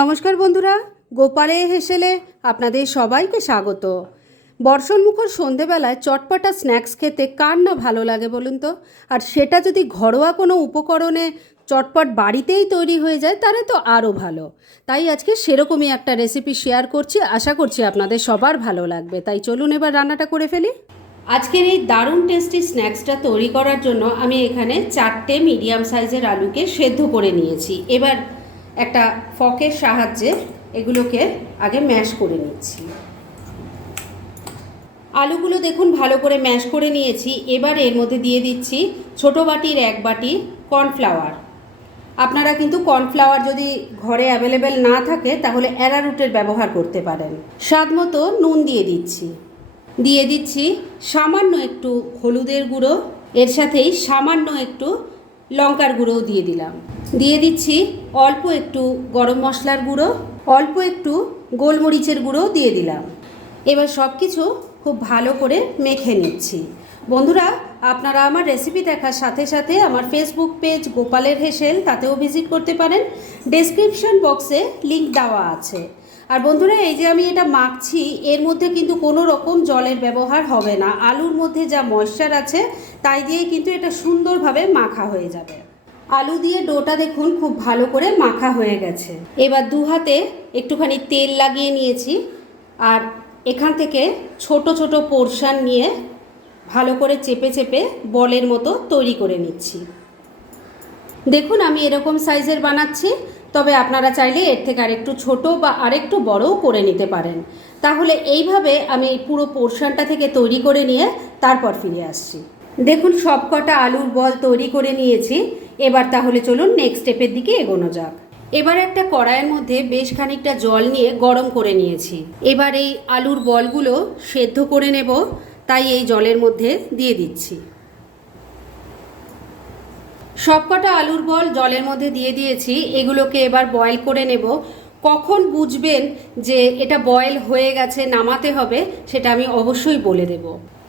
নমস্কার বন্ধুরা, গোপালে হেসেলে আপনাদের সবাইকে স্বাগত। বর্ষণ মুখর সন্ধেবেলায় চটপটা স্ন্যাক্স খেতে কার না ভালো লাগে বলুন তো? আর সেটা যদি ঘরোয়া কোনো উপকরণে চটপট বাড়িতেই তৈরি হয়ে যায়, তাহলে তো আরও ভালো। তাই আজকে সেরকমই একটা রেসিপি শেয়ার করছি, আশা করছি আপনাদের সবার ভালো লাগবে। তাই চলুন এবার রান্নাটা করে ফেলি। আজকের এই দারুণ টেস্টি স্ন্যাক্সটা তৈরি করার জন্য আমি এখানে চারটে মিডিয়াম সাইজের আলুকে সেদ্ধ করে নিয়েছি। এবার একটা ফকের সাহায্যে এগুলোকে আগে ম্যাশ করে নিচ্ছি। আলুগুলো দেখুন ভালো করে ম্যাশ করে নিয়েছি। এবার এর মধ্যে দিয়ে দিচ্ছি ছোট বাটির এক বাটি কর্নফ্লাওয়ার। আপনারা কিন্তু কর্নফ্লাওয়ার যদি ঘরে অ্যাভেলেবেল না থাকে, তাহলে অ্যারারুটের ব্যবহার করতে পারেন। স্বাদ মতো নুন দিয়ে দিচ্ছি। দিয়ে দিচ্ছি সামান্য একটু হলুদের গুঁড়ো। এর সাথেই সামান্য একটু লঙ্কার গুঁড়োও দিয়ে দিলাম। দিয়ে দিচ্ছি অল্প একটু গরম মশলার গুঁড়ো, অল্প একটু গোলমরিচের গুঁড়োও দিয়ে দিলাম। এবার সব কিছু খুব ভালো করে মেখে নিচ্ছি। বন্ধুরা, আপনারা আমার রেসিপি দেখার সাথে সাথে আমার ফেসবুক পেজ গোপালের হেসেল, তাতেও ভিজিট করতে পারেন। ডেসক্রিপশন বক্সে লিংক দেওয়া আছে। আর বন্ধুরা, এই যে আমি এটা মাখছি, এর মধ্যে কিন্তু কোনো রকম জলের ব্যবহার হবে না। আলুর মধ্যে যা ময়েশ্চার আছে, তাই দিয়ে কিন্তু এটা সুন্দরভাবে মাখা হয়ে যাবে। আলু দিয়ে ডোটা দেখুন, খুব ভালো করে মাখা হয়ে গেছে। এবার দু হাতে একটুখানি তেল লাগিয়ে নিয়েছি, আর এখান থেকে ছোট ছোট পোর্শান নিয়ে ভালো করে চেপে চেপে বলের মতো তৈরি করে নিচ্ছি। দেখুন, আমি এরকম সাইজের বানাচ্ছি। তবে আপনারা চাইলে এর থেকে আরেকটু ছোট বা আরেকটু বড়ও করে নিতে পারেন। তাহলে এইভাবে আমি পুরো পোর্শনটা থেকে তৈরি করে নিয়ে তারপর ফিরে আসছি। দেখুন সব কটা আলুর বল তৈরি করে নিয়েছি। এবার তাহলে চলুন নেক্সট স্টেপের দিকে এগোনো যাক। এবার একটা কড়াইয়ের মধ্যে বেশ খানিকটা জল নিয়ে গরম করে নিয়েছি। এবার এই আলুর বলগুলো সেদ্ধ করে নেব। তাই এই জলের মধ্যে দিয়ে দিচ্ছি। সবকটা আলুর বল জলের মধ্যে দিয়ে দিয়েছি, এগুলোকে এবার বয়েল করে নেব। কখন বুঝবেন যে এটা বয়েল হয়ে গেছে, নামাতে হবে, সেটা আমি অবশ্যই বলে দেব।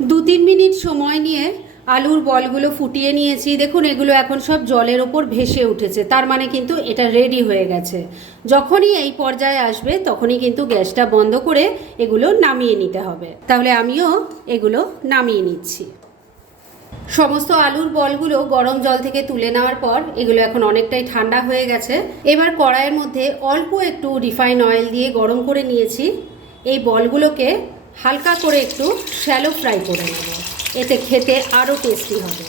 দু তিন মিনিট সময় নিয়ে আলুর বলগুলো ফুটিয়ে নিয়েছি। দেখুন, এগুলো এখন সব জলের ওপর ভেসে উঠেছে, তার মানে কিন্তু এটা রেডি হয়ে গেছে। যখনই এই পর্যায়ে আসবে, তখনই কিন্তু গ্যাসটা বন্ধ করে এগুলো নামিয়ে নিতে হবে। তাহলে আমিও এগুলো নামিয়ে নিচ্ছি। সমস্ত আলুর বলগুলো গরম জল থেকে তুলে নেওয়ার পর এগুলো এখন অনেকটাই ঠান্ডা হয়ে গেছে। এবার কড়াইয়ের মধ্যে অল্প একটু রিফাইন অয়েল দিয়ে গরম করে নিয়েছি। এই বলগুলোকে হালকা করে একটু শ্যালো ফ্রাই করে নেব। এতে খেতে আরও টেস্টি হবে।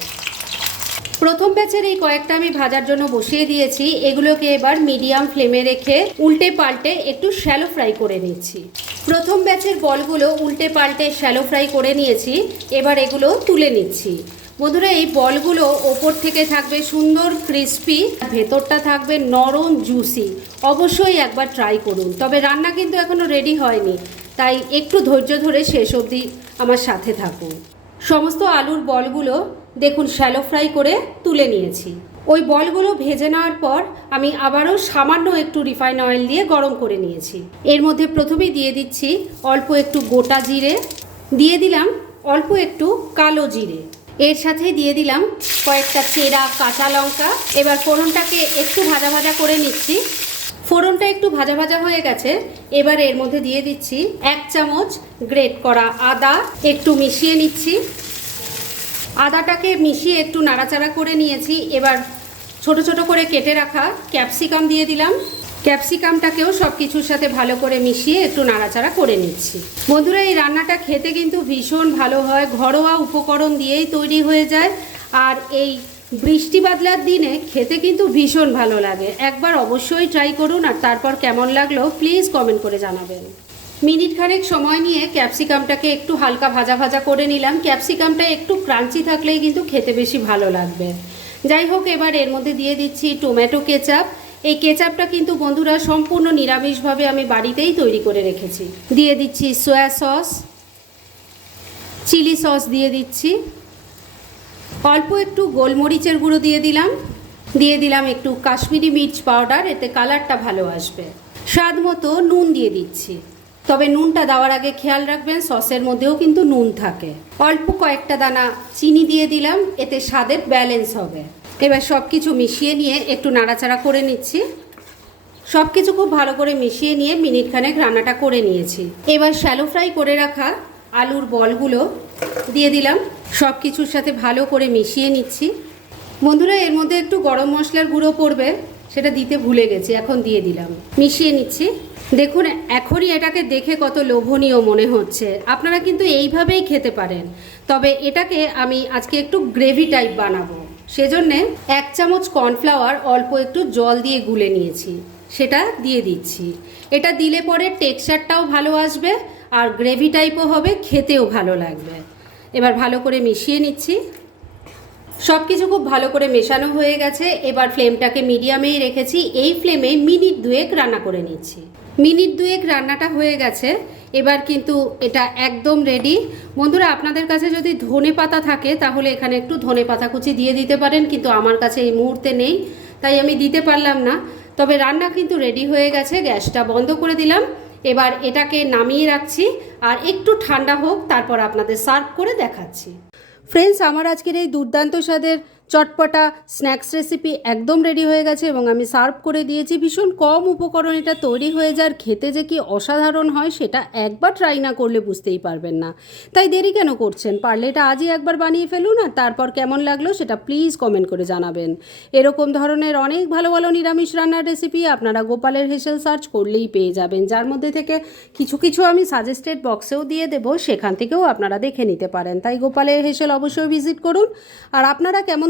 প্রথম ব্যাচের এই কয়েকটা আমি ভাজার জন্য বসিয়ে দিয়েছি। এগুলোকে এবার মিডিয়াম ফ্লেমে রেখে উল্টে পাল্টে একটু শ্যালো ফ্রাই করে নিচ্ছি। প্রথম ব্যাচের বলগুলো উল্টে পাল্টে শ্যালো ফ্রাই করে নিয়েছি, এবার এগুলো তুলে নিচ্ছি। বন্ধুরা, এই বলগুলো ওপর থেকে থাকবে সুন্দর ক্রিস্পি ভেতরটা থাকবে নরম জুসি অবশ্যই একবার ট্রাই করুন। তবে রান্না কিন্তু এখনও রেডি হয়নি, তাই একটু ধৈর্য ধরে শেষ অবধি আমার সাথে থাকুন। সমস্ত আলুর বলগুলো দেখুন শ্যালো ফ্রাই করে তুলে নিয়েছি। ওই বলগুলো ভেজে নেওয়ার পর আমি আবারও সামান্য একটু রিফাইন অয়েল দিয়ে গরম করে নিয়েছি। এর মধ্যে প্রথমেই দিয়ে দিচ্ছি অল্প একটু গোটা জিরে, দিয়ে দিলাম অল্প একটু কালো জিরে। এর সাথে দিয়ে দিলাম কয়েকটা চেরা কাঁচা লঙ্কা। এবার ফোড়নটাকে একটু ভাজা ভাজা করে নিচ্ছি। ফোড়নটা একটু ভাজা ভাজা হয়ে গেছে। এবার এর মধ্যে দিয়ে দিচ্ছি এক চামচ গ্রেট করা আদা। একটু মিশিয়ে নিচ্ছি। আদাটাকে মিশিয়ে একটু নাড়াচাড়া করে নিয়েছি। এবার ছোট ছোট করে কেটে রাখা ক্যাপসিকাম দিয়ে দিলাম। ক্যাপসিকামটাকেও সব কিছুর সাথে ভালো করে মিশিয়ে একটু নাড়াচাড়া করে নিচ্ছি। বন্ধুরা, এই রান্নাটা খেতে কিন্তু ভীষণ ভালো হয়। ঘরোয়া উপকরণ দিয়েই তৈরি হয়ে যায়। আর এই বৃষ্টি বাদলার দিনে খেতে কিন্তু ভীষণ ভালো লাগে। একবার অবশ্যই ট্রাই করুন আর তারপর কেমন লাগল প্লিজ কমেন্ট করে জানাবেন। মিনিট খানেক সময় নিয়ে ক্যাপসিকামটাকে একটু হালকা ভাজা ভাজা করে নিলাম। ক্যাপসিকামটা একটু ক্রাঞ্চি থাকলেই কিন্তু খেতে বেশি ভালো লাগবে। যাই হোক, এবার এর মধ্যে দিয়ে দিচ্ছি টমেটো কেচাপ। এই কেচাপটা কিন্তু বন্ধুরা সম্পূর্ণ নিরামিষভাবে আমি বাড়িতেই তৈরি করে রেখেছি। দিয়ে দিচ্ছি সয়া সস, চিলি সস দিয়ে দিচ্ছি। অল্প একটু গোলমরিচের গুঁড়ো দিয়ে দিলাম। দিয়ে দিলাম একটু কাশ্মীরি মির্চ পাউডার, এতে কালারটা ভালো আসবে। স্বাদ মতো নুন দিয়ে দিচ্ছি। তবে নুনটা দেওয়ার আগে খেয়াল রাখবেন, সসের মধ্যেও কিন্তু নুন থাকে। অল্প কয়েকটা দানা চিনি দিয়ে দিলাম, এতে স্বাদের ব্যালেন্স হবে। এবার সব কিছু মিশিয়ে নিয়ে একটু নাড়াচাড়া করে নিচ্ছি। সব কিছু খুব ভালো করে মিশিয়ে নিয়ে মিনিট খানেক রান্নাটা করে নিয়েছি। এবার শ্যালো ফ্রাই করে রাখা আলুর বলগুলো দিয়ে দিলাম। সব কিছুর সাথে ভালো করে মিশিয়ে নিচ্ছি। বন্ধুরা, এর মধ্যে একটু গরম মশলার গুঁড়ো পড়বে। সেটা দিতে ভুলে গেছি, এখন দিয়ে দিলাম। মিশিয়ে নিচ্ছি। দেখুন, এখনই এটাকে দেখে কত লোভনীয় মনে হচ্ছে। আপনারা কিন্তু এইভাবেই খেতে পারেন। তবে এটাকে আমি আজকে একটু গ্রেভি টাইপ বানাবো। সেজন্যে এক চামচ কর্নফ্লাওয়ার অল্প একটু জল দিয়ে গুলে নিয়েছি। সেটা দিয়ে দিচ্ছি। এটা দিলে পরে টেক্সচারটাও ভালো আসবে আর গ্রেভি টাইপও হবে, খেতেও ভালো লাগবে। এবার ভালো করে মিশিয়ে নিচ্ছি। সব কিছু খুব ভালো করে মেশানো হয়ে গেছে। এবার ফ্লেমটাকে মিডিয়ামেই রেখেছি। এই ফ্লেমে মিনিট দুয়েক রান্না করে নিচ্ছি। মিনিট দুয়েক রান্নাটা হয়ে গেছে। এবার কিন্তু এটা একদম রেডি বন্ধুরা, আপনাদের কাছে যদি ধনে পাতা থাকে, তাহলে এখানে একটু ধনে পাতা কুচি দিয়ে দিতে পারেন, কিন্তু আমার কাছে এই মুহূর্তে নেই, তাই আমি দিতে পারলাম না। তবে রান্না কিন্তু রেডি হয়ে গেছে, গ্যাসটা বন্ধ করে দিলাম। এবার এটাকে নামিয়ে রাখছি, আর একটু ঠান্ডা হোক, তারপর আপনাদের সার্ভ করে দেখাচ্ছি। ফ্রেন্ডস আমার আজকের এই দুর্দান্ত স্বাদের চটপটা স্ন্যাক্স রেসিপি একদম রেডি হয়ে গেছে এবং আমি সার্ভ করে দিয়েছি। ভীষণ কম উপকরণ এটা তৈরি হয়ে যার খেতে যে কি অসাধারণ হয় সেটা একবার ট্রাই না করলে বুঝতেই পারবেন না। তাই দেরি কেন করছেন? পারলে এটা আজই একবার বানিয়ে ফেলুন আর তারপর কেমন লাগল সেটা প্লিজ কমেন্ট করে জানাবেন। এরকম ধরনের অনেক ভালো ভালো নিরামিষ রান্নার রেসিপি আপনারা গোপালের হেসেল সার্চ করলেই পেয়ে যাবেন। যার মধ্যে থেকে কিছু কিছু আমি সাজেস্টেড বক্সেও দিয়ে দেবো, সেখান থেকেও আপনারা দেখে নিতে পারেন। তাই গোপালের হেসেল অবশ্যই ভিজিট করুন। আর আপনারা কেমন